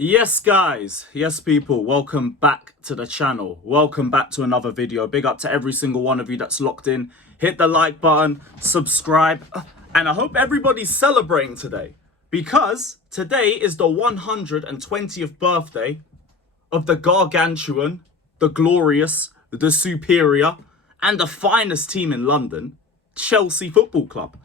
Yes guys, yes people, welcome back to the channel. Welcome back to another video. Big up to every single one of you that's locked in. Hit the like button, subscribe, and I hope everybody's celebrating today. Because today is the 120th birthday of the gargantuan, the glorious, the superior, and the finest team in London, Chelsea Football Club.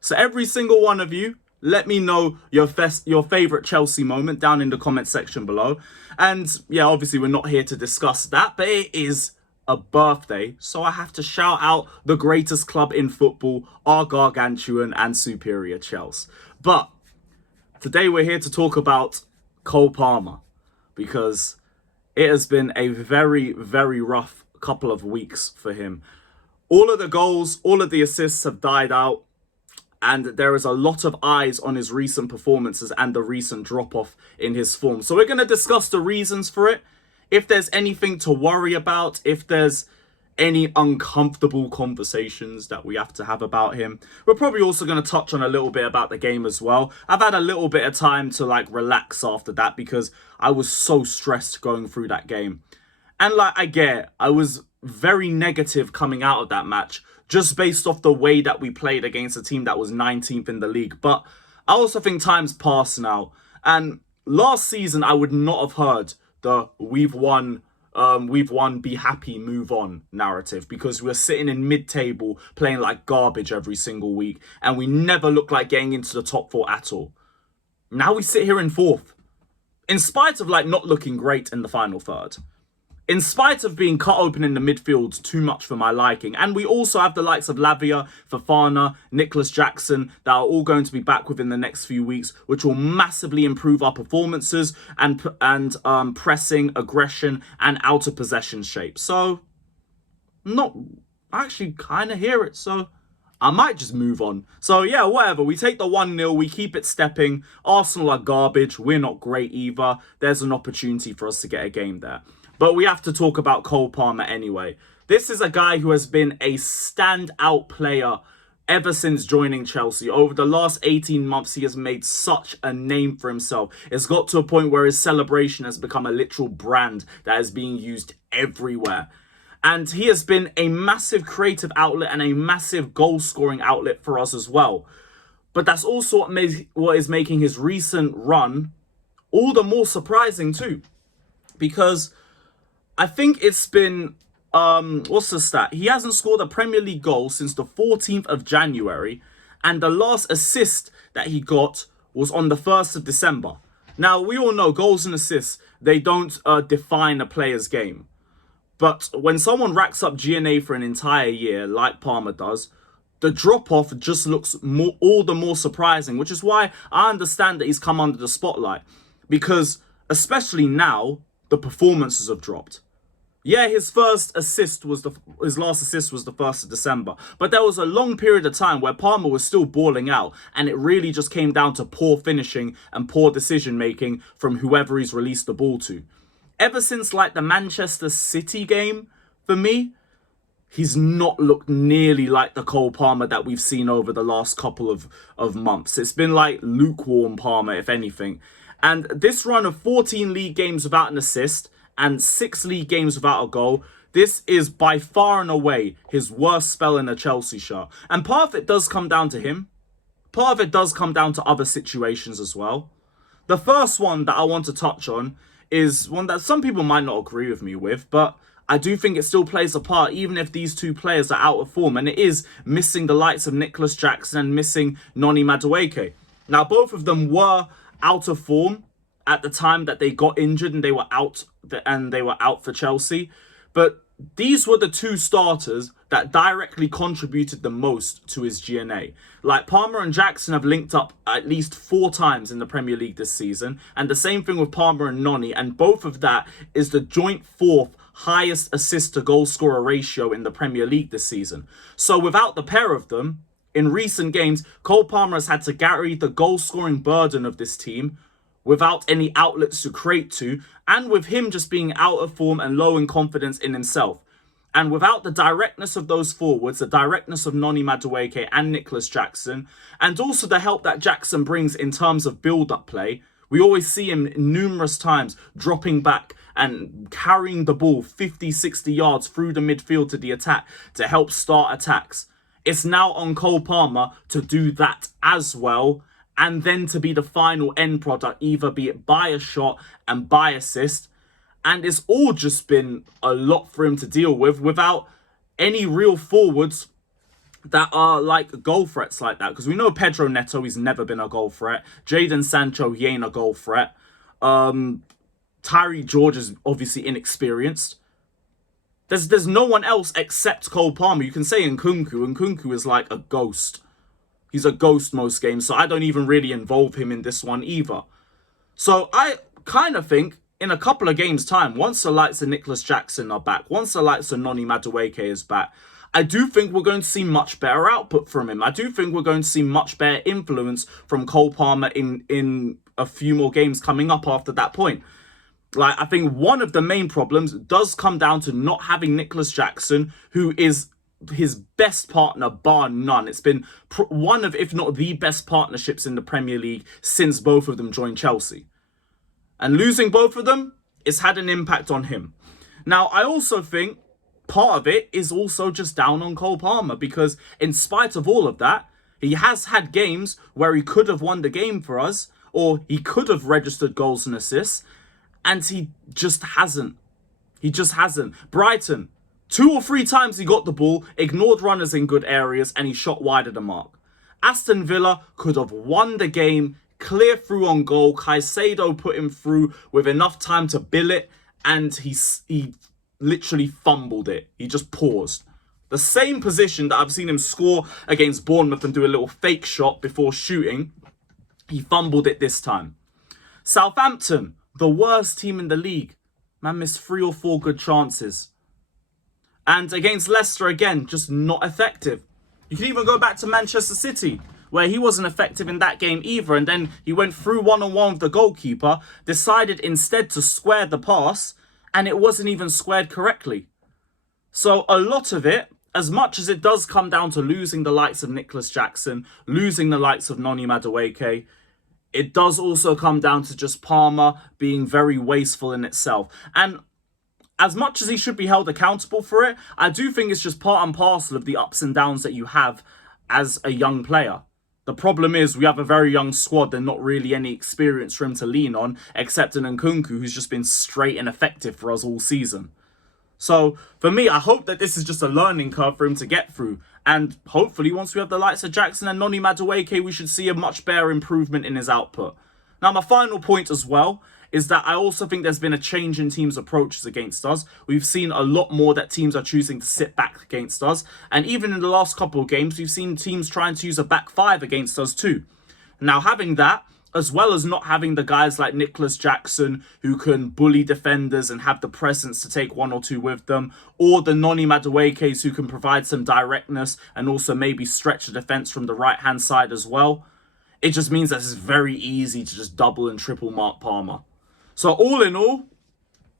So every single one of you, let me know your favourite Chelsea moment down in the comment section below. And yeah, obviously we're not here to discuss that, but it is a birthday, so I have to shout out the greatest club in football, our gargantuan and superior Chelsea. But today we're here to talk about Cole Palmer, because it has been a very, very rough couple of weeks for him. All of the goals, all of the assists have died out. And there is a lot of eyes on his recent performances and the recent drop-off in his form. So we're going to discuss the reasons for it. If there's anything to worry about, if there's any uncomfortable conversations that we have to have about him. We're probably also going to touch on a little bit about the game as well. I've had a little bit of time to relax after that because I was so stressed going through that game. And I was very negative coming out of that match, just based off the way that we played against a team that was 19th in the league. But I also think time's passed now. And last season, I would not have heard the we've won, be happy, move on narrative, because we were sitting in mid-table playing like garbage every single week. And we never looked like getting into the top four at all. Now we sit here in fourth, in spite of not looking great in the final third. In spite of being cut open in the midfield too much for my liking. And we also have the likes of Lavia, Fofana, Nicholas Jackson that are all going to be back within the next few weeks, which will massively improve our performances and pressing, aggression, and out of possession shape. So, I actually kind of hear it, so I might just move on. So yeah, whatever. We take the 1-0, we keep it stepping. Arsenal are garbage, we're not great either. There's an opportunity for us to get a game there. But we have to talk about Cole Palmer anyway. This is a guy who has been a standout player ever since joining Chelsea. Over the last 18 months, he has made such a name for himself. It's got to a point where his celebration has become a literal brand that is being used everywhere. And he has been a massive creative outlet and a massive goal-scoring outlet for us as well. But that's also what is making his recent run all the more surprising too. Because I think it's been, what's the stat? He hasn't scored a Premier League goal since the 14th of January. And the last assist that he got was on the 1st of December. Now, we all know goals and assists, they don't define a player's game. But when someone racks up GNA for an entire year, like Palmer does, the drop-off just looks all the more surprising, which is why I understand that he's come under the spotlight. Because, especially now, the performances have dropped. Yeah, his last assist was the 1st of December. But there was a long period of time where Palmer was still balling out. And it really just came down to poor finishing and poor decision-making from whoever he's released the ball to. Ever since the Manchester City game, for me, he's not looked nearly like the Cole Palmer that we've seen over the last couple of months. It's been like lukewarm Palmer, if anything. And this run of 14 league games without an assist and 6 league games without a goal, this is by far and away his worst spell in a Chelsea shirt. And part of it does come down to him. Part of it does come down to other situations as well. The first one that I want to touch on is one that some people might not agree with me with, but I do think it still plays a part, even if these two players are out of form. And it is missing the likes of Nicholas Jackson and missing Noni Madueke. Now, both of them were out of form at the time that they got injured and they were out for Chelsea. But these were the two starters that directly contributed the most to his GNA. Palmer and Jackson have linked up at least 4 times in the Premier League this season. And the same thing with Palmer and Noni. And both of that is the joint 4th highest assist to goal scorer ratio in the Premier League this season. So without the pair of them, in recent games, Cole Palmer has had to carry the goal scoring burden of this team without any outlets to create to, and with him just being out of form and low in confidence in himself. And without the directness of those forwards, the directness of Noni Madueke and Nicholas Jackson, and also the help that Jackson brings in terms of build-up play, We always see him numerous times dropping back and carrying the ball 50, 60 yards through the midfield to the attack to help start attacks. It's now on Cole Palmer to do that as well, and then to be the final end product, either be it by a shot and by assist. And it's all just been a lot for him to deal with without any real forwards that are like goal threats like that. Because we know Pedro Neto, he's never been a goal threat. Jadon Sancho, he ain't a goal threat. Tyree George is obviously inexperienced. There's no one else except Cole Palmer. You can say Nkunku. Nkunku is like a ghost. He's a ghost most games, so I don't even really involve him in this one either. So I kind of think in a couple of games' time, once the likes of Nicholas Jackson are back, once the likes of Noni Madueke is back, I do think we're going to see much better output from him. I do think we're going to see much better influence from Cole Palmer in a few more games coming up after that point. Like, I think one of the main problems does come down to not having Nicholas Jackson, who is his best partner, bar none. It's been one of, if not the best partnerships in the Premier League since both of them joined Chelsea. And losing both of them, it's had an impact on him. Now, I also think part of it is also just down on Cole Palmer, because in spite of all of that, he has had games where he could have won the game for us, or he could have registered goals and assists, and he just hasn't. He just hasn't. Brighton, 2 or 3 times he got the ball, ignored runners in good areas, and he shot wide of the mark. Aston Villa could have won the game, clear through on goal. Caicedo put him through with enough time to bill it, and he literally fumbled it. He just paused. The same position that I've seen him score against Bournemouth and do a little fake shot before shooting, he fumbled it this time. Southampton, the worst team in the league. Man missed 3 or 4 good chances. And against Leicester, again, just not effective. You can even go back to Manchester City, where he wasn't effective in that game either. And then he went through one-on-one with the goalkeeper, decided instead to square the pass, and it wasn't even squared correctly. So a lot of it, as much as it does come down to losing the likes of Nicholas Jackson, losing the likes of Noni Madueke, it does also come down to just Palmer being very wasteful in itself. And as much as he should be held accountable for it, I do think it's just part and parcel of the ups and downs that you have as a young player. The problem is we have a very young squad and not really any experience for him to lean on, except an Nkunku who's just been straight ineffective for us all season. So for me, I hope that this is just a learning curve for him to get through. And hopefully once we have the likes of Jackson and Noni Madueke, we should see a much better improvement in his output. Now, my final point as well is that I also think there's been a change in teams' approaches against us. We've seen a lot more that teams are choosing to sit back against us. And even in the last couple of games, we've seen teams trying to use a back 5 against us too. Now, having that, as well as not having the guys like Nicholas Jackson who can bully defenders and have the presence to take 1 or 2 with them, or the Noni Maduekes who can provide some directness and also maybe stretch the defence from the right-hand side as well, it just means that it's very easy to just double and triple mark Palmer. So all in all,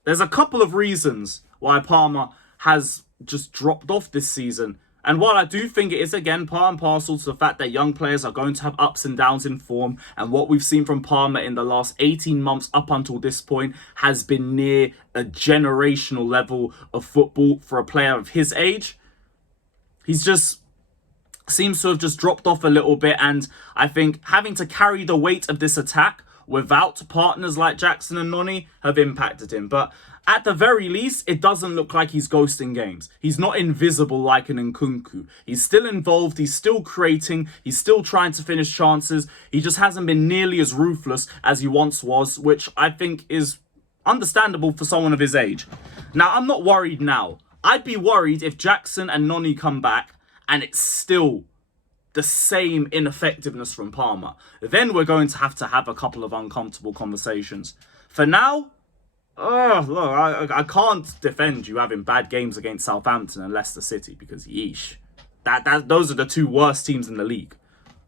there's a couple of reasons why Palmer has just dropped off this season. And while I do think it is, again, part and parcel to the fact that young players are going to have ups and downs in form, and what we've seen from Palmer in the last 18 months up until this point has been near a generational level of football for a player of his age, he's just seems to have just dropped off a little bit. And I think having to carry the weight of this attack without partners like Jackson and Noni have impacted him. But at the very least, it doesn't look like he's ghosting games. He's not invisible like an Nkunku. He's still involved, he's still creating, he's still trying to finish chances. He just hasn't been nearly as ruthless as he once was, which I think is understandable for someone of his age. Now, I'm not worried now. I'd be worried if Jackson and Noni come back and it's still the same ineffectiveness from Palmer. Then we're going to have a couple of uncomfortable conversations. For now, look, I can't defend you having bad games against Southampton and Leicester City, because yeesh, those are the 2 worst teams in the league.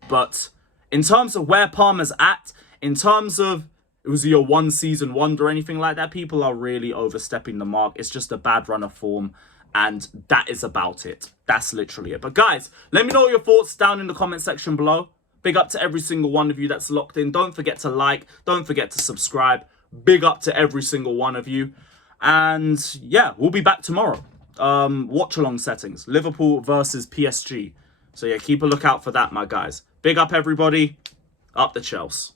But in terms of where Palmer's at, in terms of was he a 1-season wonder or anything like that, people are really overstepping the mark. It's just a bad run of form. And that is about it. That's literally it. But guys, let me know your thoughts down in the comment section below. Big up to every single one of you that's locked in. Don't forget to like. Don't forget to subscribe. Big up to every single one of you. And yeah, we'll be back tomorrow. Watch along settings. Liverpool versus PSG. So yeah, keep a lookout for that, my guys. Big up everybody. Up the Chelsea.